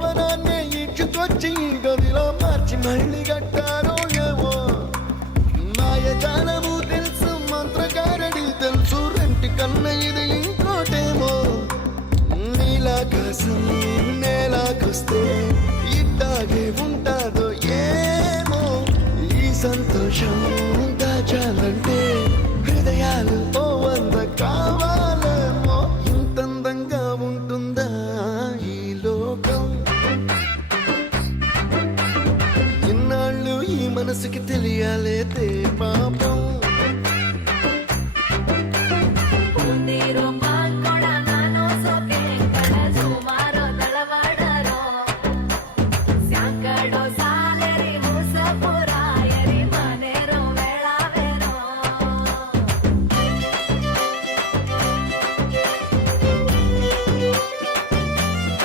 భవనాన్ని ఇచ్చుకొచ్చి గదిలో మార్చి మళ్ళీ కట్టారో ఏమో మాయజాలము తెలుసు మంత్రగారడి తెలుసు రెంటి కన్న ఇది ఇంకోటేమో నీలాకాశం నేలాకొస్తే ఇట్టాగే ఉంటాదో ఏమో ఈ సంతోషం